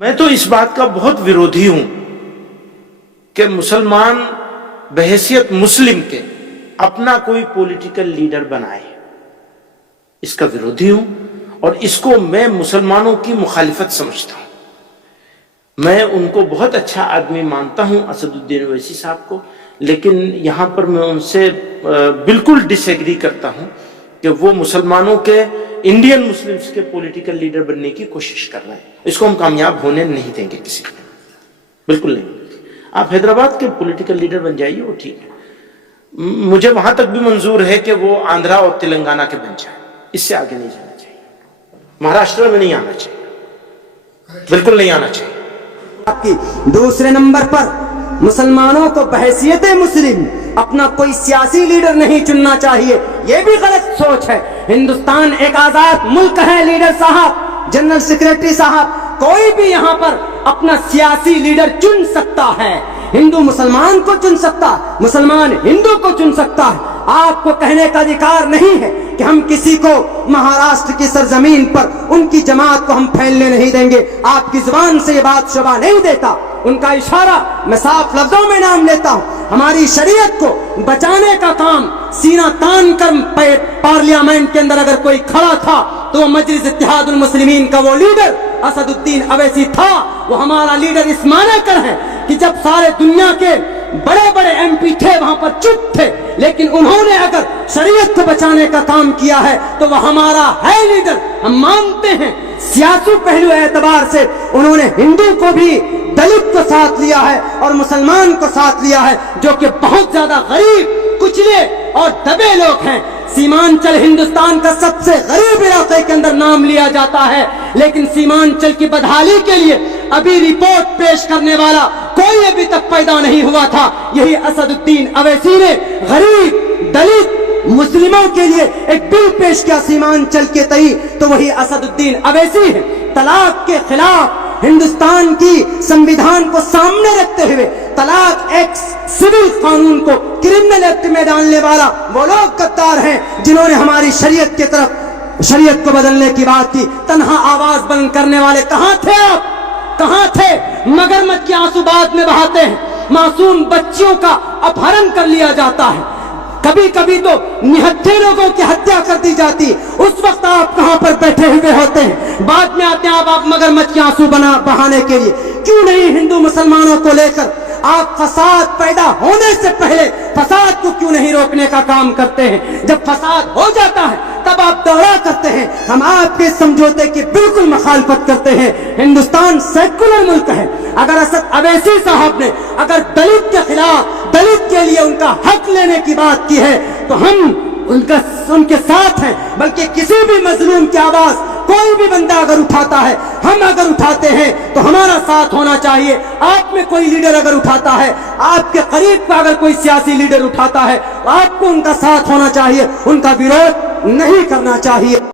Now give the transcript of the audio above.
मैं तो इस बात का बहुत विरोधी हूं कि मुसलमान बहैसियत मुस्लिम के अपना कोई पॉलिटिकल लीडर बनाए। इसका विरोधी हूं और इसको मैं मुसलमानों की मुखालिफत समझता हूं। मैं उनको बहुत अच्छा आदमी मानता हूं, असदुद्दीन ओवैसी साहब को, लेकिन यहां पर मैं उनसे बिल्कुल डिसएग्री करता हूं कि वो मुसलमानों के इंडियन मुस्लिम्स के पॉलिटिकल लीडर बनने की कोशिश कर रहे हैं। इसको हम कामयाब होने नहीं देंगे किसी को, बिल्कुल नहीं। आप हैदराबाद के पॉलिटिकल लीडर बन जाइए, वो ठीक है, मुझे वहां तक भी मंजूर है कि वो आंध्रा और तेलंगाना के बन जाए, इससे आगे नहीं जाना चाहिए। महाराष्ट्र में नहीं आना चाहिए, बिल्कुल नहीं आना चाहिए। आपकी दूसरे नंबर पर मुसलमानों को बहैसियत मुस्लिम अपना कोई सियासी लीडर नहीं चुनना चाहिए, ये भी गलत सोच है। हिंदुस्तान एक आजाद मुल्क है, लीडर साहब, जनरल सेक्रेटरी साहब, कोई भी यहाँ पर अपना सियासी लीडर चुन सकता है। हिंदू मुसलमान को चुन सकता, मुसलमान हिंदू को चुन सकता है। आपको कहने का अधिकार नहीं है कि हम किसी को महाराष्ट्र की सरजमीन पर उनकी जमात को हम फैलने नहीं देंगे। आपकी जुबान से ये बात शोभा नहीं देता। उनका इशारा मैं साफ लफ्जों में नाम लेता हूँ। हमारी शरीयत को बचाने का काम सीना तान कर पार्लियामेंट के अंदर अगर कोई खड़ा था तो मजलिस इत्तेहादुल मुस्लिमीन का वो लीडर असदुद्दीन अवैसी था। वो हमारा लीडर इस माने कर है कि जब सारे दुनिया के बड़े बड़े एमपी थे वहां पर चुप थे, लेकिन उन्होंने अगर शरीयत को बचाने का काम किया है तो वह हमारा है लीडर। हम मानते हैं सियासी पहलू एतबार से उन्होंने हिंदू को भी, दलित को साथ लिया है और मुसलमान को साथ लिया है, जो कि बहुत ज्यादा गरीब, कुचले और दबे लोग हैं। सीमांचल हिंदुस्तान का सबसे गरीब इलाके के अंदर नाम लिया जाता है, लेकिन सीमांचल की बदहाली के लिए अभी रिपोर्ट पेश करने वाला कोई अभी तक पैदा नहीं हुआ था। यही असदुद्दीन अवैसी ने गरीब, दलित, मुस्लिमों के लिए एक बिल पेश किया सीमांचल के तई, तो वही असदुद्दीन अवैसी है। तलाक के खिलाफ हिंदुस्तान की संविधान को सामने रखते हुए तलाक एक्ट सिविल कानून को क्रिमिनल एक्ट में डालने वाला वो लोग गद्दार हैं जिन्होंने हमारी शरीयत की तरफ, शरीयत को बदलने की बात की। तन्हा आवाज बुलंद करने वाले कहां थे आप, कहां थे? मगरमच्छ के आंसू बाद में बहाते हैं। मासूम बच्चियों का अपहरण कर लिया जाता है, कभी कभी तो निहत्थे लोगों की हत्या कर दी जाती। उस वक्त आप कहां पर बैठे हुए होते हैं? बाद में आते हैं आप मगरमच्छ के आंसू बहाने के लिए। क्यों नहीं हिंदू मुसलमानों को लेकर आप फसाद पैदा होने से पहले फसाद को क्यों नहीं रोकने का काम करते हैं? जब फसाद हो जाता है तब आप दौरा करते हैं। हम आपके समझौते की बिल्कुल मुखालफत करते हैं। हिंदुस्तान सेकुलर मुल्क है। अगर असद अवैसी साहब ने अगर दलित के खिलाफ, दलित के लिए उनका हक लेने की बात की है तो हम उनके साथ हैं। बल्कि किसी भी मजलूम की आवाज कोई भी बंदा अगर उठाता है, हम अगर उठाते हैं तो हमारा साथ होना चाहिए। आप में कोई लीडर अगर उठाता है, आपके करीब का अगर कोई सियासी लीडर उठाता है, आपको उनका साथ होना चाहिए, उनका विरोध नहीं करना चाहिए।